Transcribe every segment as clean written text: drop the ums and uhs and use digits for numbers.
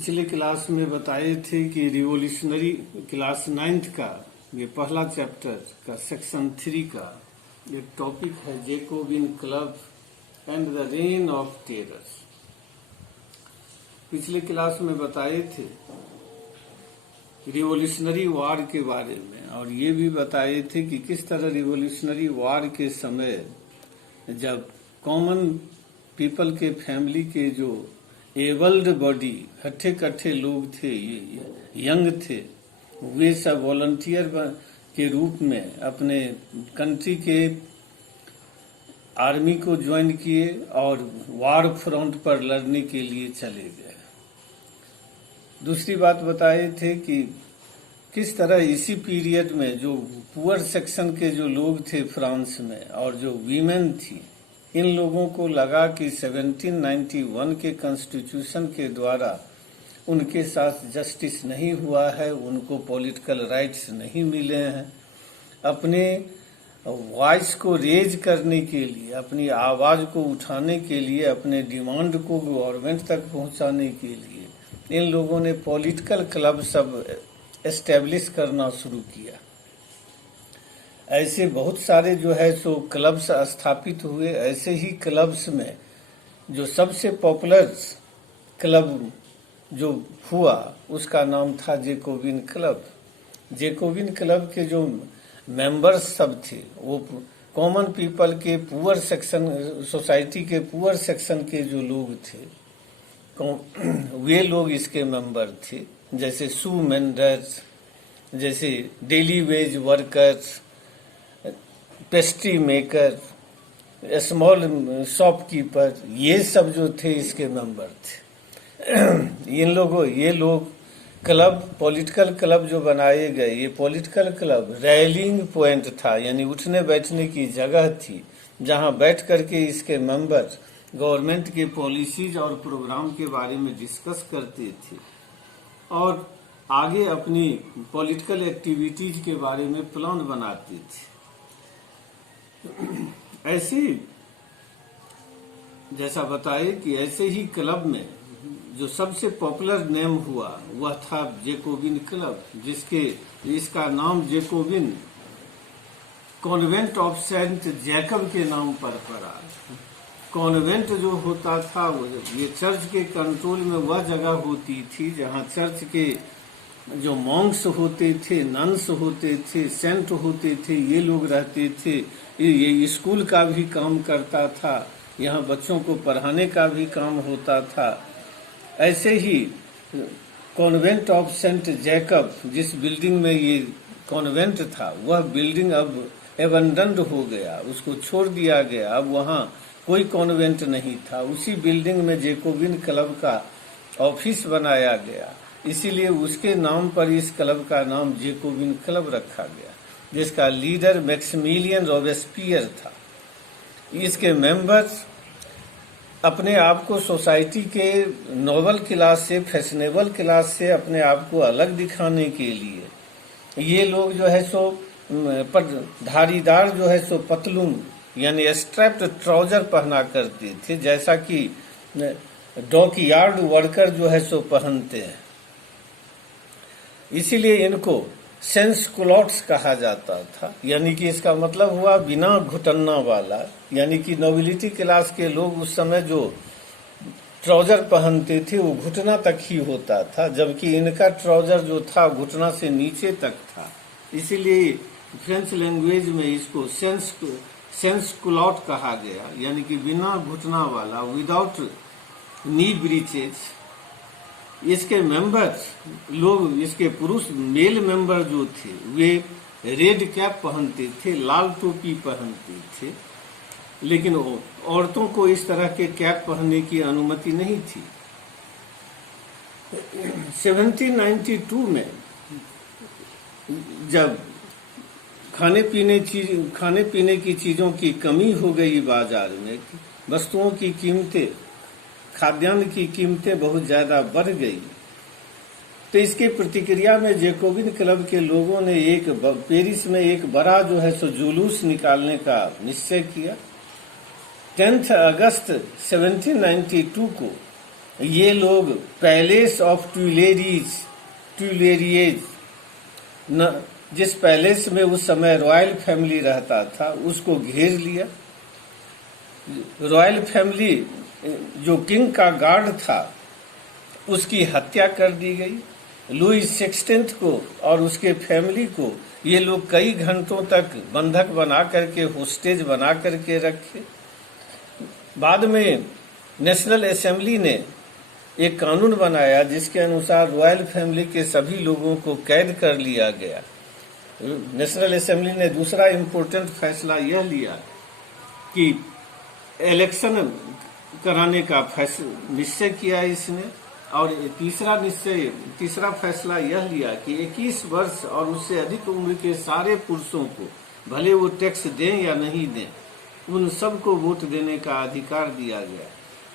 पिछले क्लास में बताए थे कि रिवोल्यूशनरी क्लास 9th का ये पहला चैप्टर का सेक्शन 3 का एक टॉपिक है Jacobin club and the rain of terror. पिछले क्लास में बताए थे रिवोल्यूशनरी वॉर के बारे में और ये भी बताए थे कि किस तरह रिवोल्यूशनरी वॉर के समय जब कॉमन पीपल के फैमिली के जो एबल्ड बॉडी हट्ठे कट्ठे लोग थे, यंग थे, वे सब वॉलंटियर के रूप में अपने कंट्री के आर्मी को ज्वाइन किए और वार फ्रंट पर लड़ने के लिए चले गए। दूसरी बात बताए थे कि किस तरह इसी पीरियड में जो पुअर सेक्शन के जो लोग थे फ्रांस में और जो वीमेन थी, इन लोगों को लगा कि 1791 के कॉन्स्टिट्यूशन के द्वारा उनके साथ जस्टिस नहीं हुआ है, उनको पॉलिटिकल राइट्स नहीं मिले हैं। अपने वॉइस को रेज करने के लिए, अपनी आवाज को उठाने के लिए, अपने डिमांड को गवर्नमेंट तक पहुंचाने के लिए इन लोगों ने पॉलिटिकल क्लब सब एस्टेब्लिश करना शुरू किया। ऐसे बहुत सारे जो है सो क्लब्स स्थापित हुए। ऐसे ही क्लब्स में जो सबसे पॉपुलर क्लब जो हुआ उसका नाम था जैकोबिन क्लब। जैकोबिन क्लब के जो मेंबर्स सब थे वो कॉमन पीपल के पुअर सेक्शन, सोसाइटी के पुअर सेक्शन के जो लोग थे वे लोग इसके मेंबर थे, जैसे शू मेंडर्स, जैसे daily veg workers, pastry maker, small shopkeeper, ये सब जो थे इसके मेंबर थे। ये लोग क्लब, पॉलिटिकल क्लब जो बनाए गए, ये पॉलिटिकल क्लब रैलिंग पॉइंट था, यानी उठने बैठने की जगह थी जहां बैठ करके इसके मेंबर गवर्नमेंट के पॉलिसीज और प्रोग्राम के बारे में डिस्कस करते थे और आगे अपनी पॉलिटिकल एक्टिविटीज के बारे में प्लान बनाते थे। ऐसे जैसा बताए कि ऐसे ही क्लब में जो सबसे पॉपुलर नेम हुआ वह था जैकोबिन क्लब, इसका नाम Jacobin convent of Saint Jacob के नाम पर पड़ा। कॉन्वेंट जो होता था ये चर्च के कंट्रोल में वह जगह होती थी जहां चर्च के जो मॉन्क्स होते थे, नन्स होते थे, सेंट होते थे, ये लोग रहते थे। ये स्कूल का भी काम करता था, यहाँ बच्चों को पढ़ाने का भी काम होता था। ऐसे ही कॉन्वेंट ऑफ सेंट जैकब, जिस बिल्डिंग में ये कॉन्वेंट था, वह बिल्डिंग अब एबंडन्ड हो गया, उसको छोड़ दिया गया। अब वहाँ कोई कॉन्वेंट नहीं था। उसी बिल्डिंग में जैकोबिन क्लब का ऑफिस बनाया गया, इसीलिए उसके नाम पर इस क्लब का नाम जैकोबिन क्लब रखा गया, जिसका लीडर मैक्सिमिलियन रॉबेस्पियर था। इसके मेंबर्स अपने आप को सोसाइटी के नोबल क्लास से, फैशनेबल क्लास से अपने आप को अलग दिखाने के लिए ये लोग जो है सो धारीदार जो है सो पतलून यानी स्ट्रैप्ड ट्राउजर पहना करते थे, जैसा कि डॉकयार्ड वर्कर जो है सो पहनते हैं। इसीलिए इनको सेंस कुलॉट्स कहा जाता था, यानी कि इसका मतलब हुआ बिना घुटन्ना वाला, यानी कि नोबिलिटी क्लास के लोग उस समय जो ट्राउजर पहनते थे वो घुटना तक ही होता था, जबकि इनका ट्राउजर जो था घुटना से नीचे तक था। इसीलिए फ्रेंच लैंग्वेज में इसको सेंस कुलॉट कहा गया, यानी कि बिना घुटना वाला, विदाउट नी ब्रीचेज। इसके मेंबर्स लोग, इसके पुरुष मेल मेंबर जो थे वे रेड कैप पहनते थे, लाल टोपी पहनते थे, लेकिन औरतों को इस तरह के कैप पहनने की अनुमति नहीं थी। 1792 में जब खाने पीने की चीजों की कमी हो गई बाजार में, वस्तुओं की कीमतें, खाद्यान्न की कीमतें बहुत ज्यादा बढ़ गई, तो इसके प्रतिक्रिया में जैकोबिन क्लब के लोगों ने पेरिस में एक बड़ा जो है सो जुलूस निकालने का निश्चय किया। 10 अगस्त 1792 को ये लोग पैलेस ऑफ ट्यूलेरिएज जिस पैलेस में उस समय रॉयल फैमिली रहता था उसको घेर लिया। रॉयल फैमिली जो किंग का गार्ड था उसकी हत्या कर दी गई। लुई 16 को और उसके फैमिली को ये लोग कई घंटों तक बंधक बना करके होस्टेज बना करके रखे। बाद में नेशनल असेंबली ने एक कानून बनाया जिसके अनुसार रॉयल फैमिली के सभी लोगों को कैद कर लिया गया। नेशनल असेंबली ने दूसरा इम्पोर्टेंट फैसला यह लिया कि इलेक्शन कराने का निश्चय किया इसने, और तीसरा फैसला यह लिया कि 21 वर्ष और उससे अधिक उम्र के सारे पुरुषों को भले वो टैक्स दें या नहीं दें, उन सबको वोट देने का अधिकार दिया गया।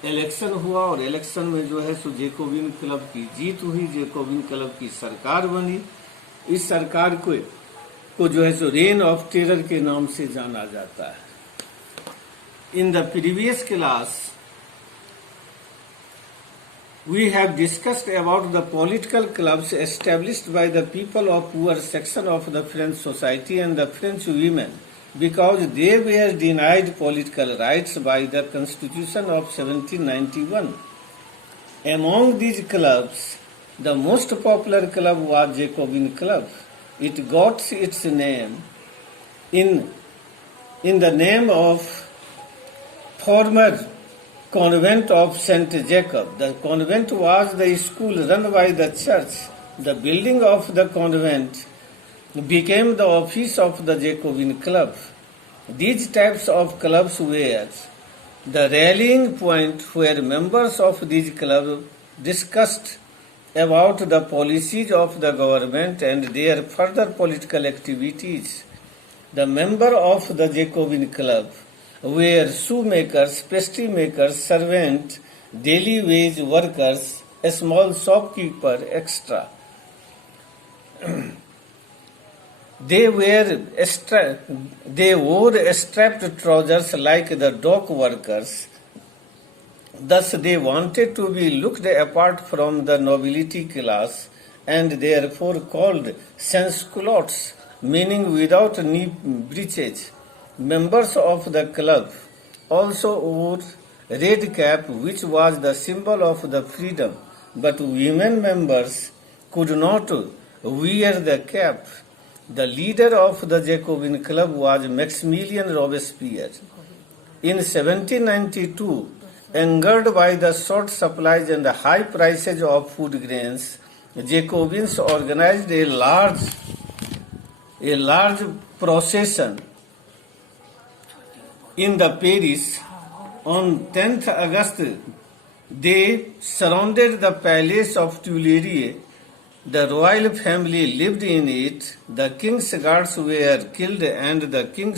इलेक्शन हुआ और इलेक्शन में जो है सो जैकोबिन क्लब की जीत हुई, जैकोबिन क्लब की सरकार बनी। इस सरकार को जो है सो रेन ऑफ टेरर के नाम से जाना जाता है। In the previous class we have discussed about the political clubs established by the people of poor section of the French society and the French women because they were denied political rights by the Constitution of 1791. Among these clubs, the most popular club was Jacobin Club. It got its name in the name of former convent of St. Jacob. The convent was the school run by the church. The building of the convent became the office of the Jacobin Club. These types of clubs were the rallying point where members of these clubs discussed about the policies of the government and their further political activities. The members of the Jacobin Club were shoemakers, pastry makers, servants, daily wage workers, a small shopkeeper, etc. They wore strapped trousers like the dock workers. Thus they wanted to be looked apart from the nobility class and therefore called sans-culottes, meaning without knee breeches. Members of the club also wore red cap, which was the symbol of the freedom, but women members could not wear the cap. The leader of the Jacobin Club was Maximilien Robespierre. In 1792, angered by the short supplies and the high prices of food grains, Jacobins organized a large procession in the Paris. On 10th August, they surrounded the palace of Tuileries. The royal family lived in it. The king's guards were killed and the King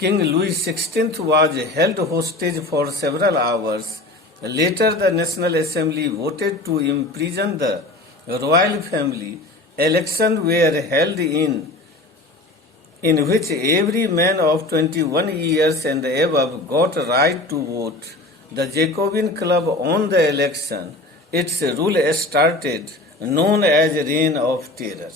Louis XVI was held hostage for several hours. Later, the National Assembly voted to imprison the royal family. Elections were held in which every man of 21 years and above got right to vote. The Jacobin Club won the election. Its rule started, known as Reign of Terror.